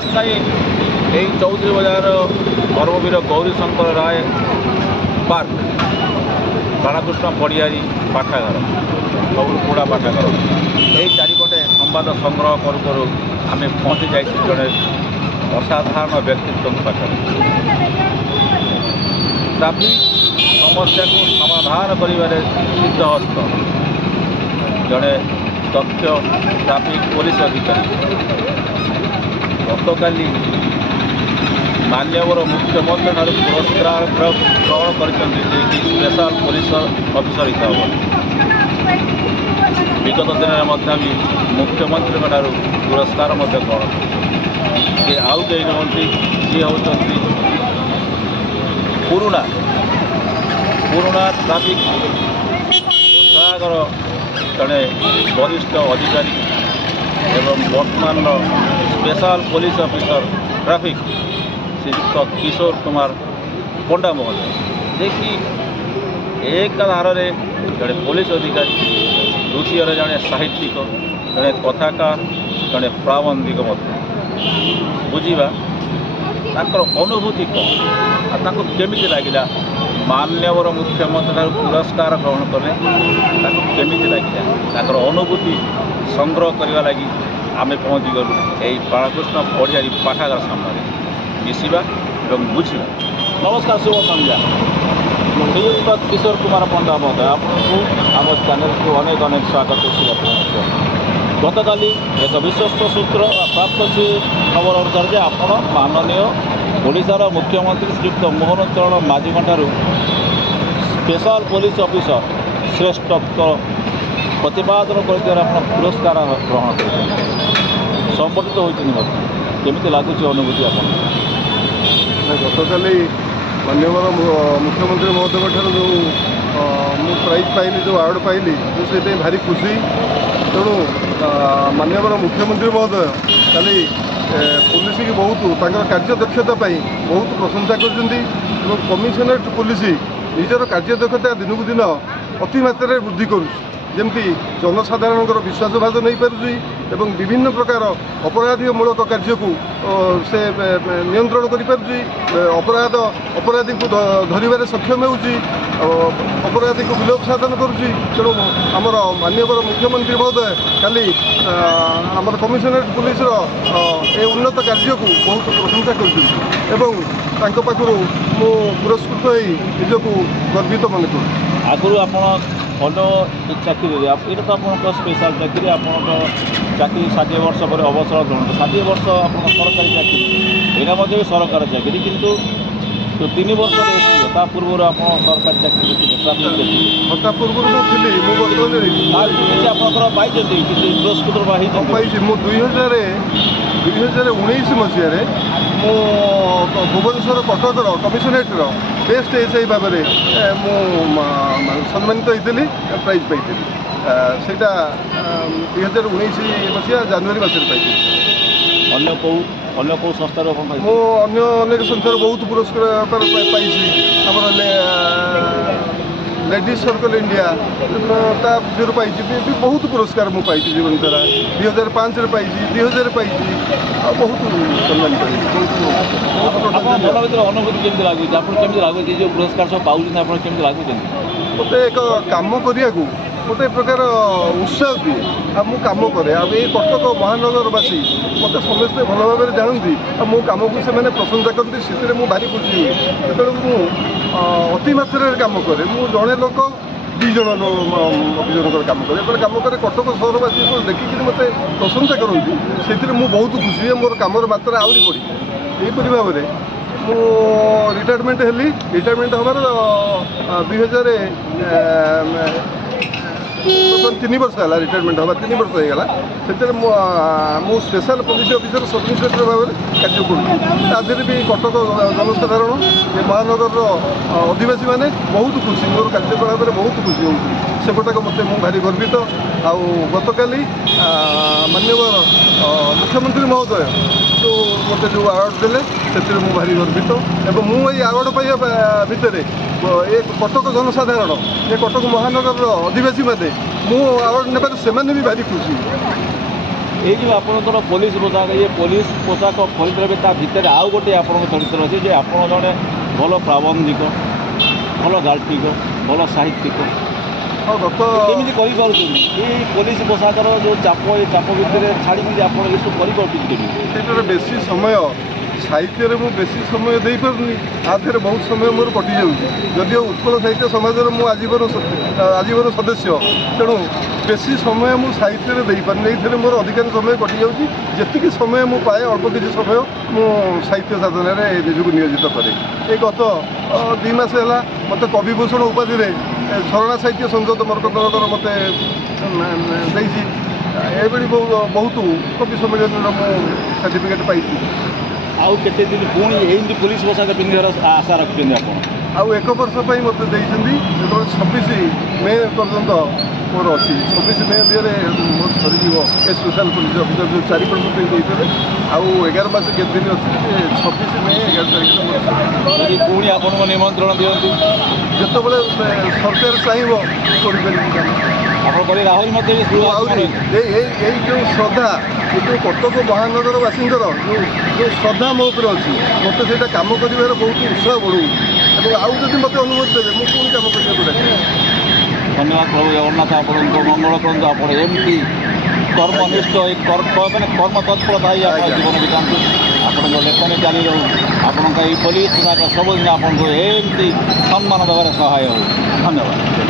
प्रकाशकारी यही चौधरी बजार कर्मवीर गौरीशंकर राय पार्क बाणकृष्ण पड़ियारी पाठागार सब पुड़ा पाठागार यही चारिपटे संवाद संग्रह करूँ करूँ आम पहुँची जाए जड़े असाधारण व्यक्तित्व पाखे ट्राफिक समस्या को समाधान कर सिद्धहस्त जड़े दक्ष ट्राफिक पुलिस अधिकारी गतकाली मान्यवर मुख्यमंत्री ठार पुरस्कार ग्रहण कर स्पेशल पुलिस अफिसर हिसाब विगत दिन भी मुख्यमंत्री ठार पुरस्कार ग्रहण सी आउ कई नुहति सी होती पुराना ट्राफिक विभागर जड़े वरिष्ठ अधिकारी एवं वर्तमान स्पेशल पुलिस ऑफिसर ट्राफिक श्रीयुक्त किशोर कुमार पंडा महोदय देखी एक धार जड़े पुलिस अधिकारी द्वितीय जड़े साहित्यिक जड़े कथाकार जड़े प्राबंधिक बुझा ताकर अनुभूति कौन केमी लगे मान्यवर मुख्यमंत्री ठार पुरस्कार ग्रहण कले केमी लगे ताकर अनुभूति संग्रह करने लगी आम पहुँची गलु यही बाणकृष्ण पड़ियारी पाठागार सामने मिसवा और बुझा। नमस्कार शुभ संध्या श्रीयुक्त किशोर कुमार पंडा महोदय आपको आम चैनल को अनेक अनेक स्वागत गतकाली एक विश्वस्त सूत्र प्राप्त से खबर अनुसार आपण माननीय ओडिशार मुख्यमंत्री श्रीयुक्त मोहन चरण माझीठार स्पेशल पुलिस ऑफिसर श्रेष्ठत्व प्रतिपादन कर पुरस्कार ग्रहण कर संपर्कित होती केमी लगुच अनुभूति आप गतकाली मान्यवर मुख्यमंत्री महोदय ठार जो मु प्राइज पाइली जो आवार्ड पाइली से भारी खुशी तेणु मान्यवर मुख्यमंत्री महोदय खाली पुलिस की बहुत कार्यदक्षता बहुत प्रशंसा कर कमिशनरेट पुलिस निजर कार्यदक्षता दिन को दिन अति मात्रा वृद्धि करमती जनसाधारण विश्वासभाज नहीं पारुची एवं विभिन्न प्रकार अपराधीमूलक कार्य को से नियंत्रण करुच्ची अपराधी को धरवे सक्षम होती अपराधी को विलोप साधन करुच्ची तेणु आमर मान्यवर मुख्यमंत्री महोदय खाली आमर कमिशनरेट पुलिस ए उन्नत कार्य को बहुत प्रशंसा कर पाखु मु पुरस्कृत हो निजक गर्वित मन कर आगु आप चाकरी ये तो आप स्पेशल चाकरी आप चाकरी 60 वर्ष पर अवसर ग्रहण 60 वर्ष आप सरकारी चाकरी यहाँ भी सरकार चाकरी किंतु तो 3 वर्ष पूर्व आप सरकारी चाकरी ता पूर्व जो थी मुझे पुरस्कृत पाई मु 2019 मसीह मु भुवनेश्वर कटकर कमिशनरेटर बेस्ट एसआई भाव में सम्मानित होती प्राइज पाई से 2019 मसीहा जनवरी मसीह पाई अन्य कौ संस्था मु अनेक संस्थार बहुत पुरस्कार पाई लेडीज सर्कल इंडिया तार पाई बहुत पुरस्कार मुझे पाई जीवन सारा 2005 पाई 2000 पाई बहुत सम्मानित अनुभूति केमती लगुच आपको लगुच जो पुरस्कार सब पाँच केमती लगुच मत एक कम करने गोटे प्रकार उत्साह दिए आ मु कम कै ये कटक महानगरवासी मत समस्ते भल भाव में जानती मो कम को से प्रशंसा करती से भारी खुशी हुए जो अति मात्रा कम कै मु जड़े लोक 2 जन अभिजनकर कम करे कम करे कटक सहरवासी देखिक मत प्रशंसा करती से बहुत खुशी है मोर कमर मात्रा आहरी बढ़ी यहीपरि भाव में मु रिटायरमेंट हेली रिटायरमेंट हमार 3 वर्ष है रिटायरमेंट हवा 3 वर्ष होगा से special police officer sub inspector भाव में कार्य कर भी कटक जनसाधारण ये महानगर अधिवासी मैंने बहुत खुशी मोर कार्यकलाप बहुत खुशी होती सेपटाक मत भारी गर्वित आउ गतकाली मान्यवर मुख्यमंत्री महोदय जो मत जो आवार्ड देले से भारी गर्वित एवं मुझे आवार्ड पाइबा भितर ये कटक जनसाधारण ये कटक महानगर अधिवासी मैंने मु आवार्ड ने भी भारी खुशी ये जो आपंकर पुलिस पोशाक ये पुलिस पोशाक परिचय ता भितर आउ गोटे आप चरित्र अच्छे जे आप जड़े भल प्राबंधिक भल गाल्पिक भल साहित्यिक हाँ गत केमी पुलिस पोशाकर जो चाप ये चाप भितर छाड़ी आप सेटार बेसी समय साहित्य में बेसी समय दे पार्नी आधे बहुत समय मोर कटि जादियो उत्कल साहित्य समाज में आजीवन सदस्य तेणु बेसी समय मुझे साहित्य में दे पार्नी ये मोर अधिकांश समय कटि जाती समय मुझे पाए अल्प किसी समय मु साहित्य साधन में निजक नियोजित करे ये गत 2 मास है मत कविभूषण उपाधि झरणा साहित्य संसद मरकतर मत ये बहुत कवि सम्मेलन सर्टिफिकेट पाई आउ केते दिन पुणी एमती पुलिस पोशाक पिंधार आशा रखते आप आउ 1 वर्ष मत देते जो 26 मे पर्यंत मोर अच्छी 26 मे दिए मोर सर ए स्पेशल पुलिस अफिसर जो 4% देते आउ 11 मास के दिन अच्छी 26 मे 11 तारीख पुणी आप निमंत्रण दिखती जिते सरकार चाहिए आप राहुल जो श्रद्धा ये जो कटक महानगर बासिंदर जो श्रद्धा मो उपर अच्छी मत से कम कर बहुत उत्साह बढ़ू और आउ जब मत अनुमति देवे मुझे पुणी कम करने धन्यवाद प्रभु जगन्नाथ आप मंगल करते आप एमती कर्मनिष्ठ मैंने कर्म तत्परता ही आप जीवन बिताते आपण लेखनी चली रहू आपण पुलिस पोशाक सबुदिन आपको एमती सम्मान देवार सहाय हो धन्यवाद।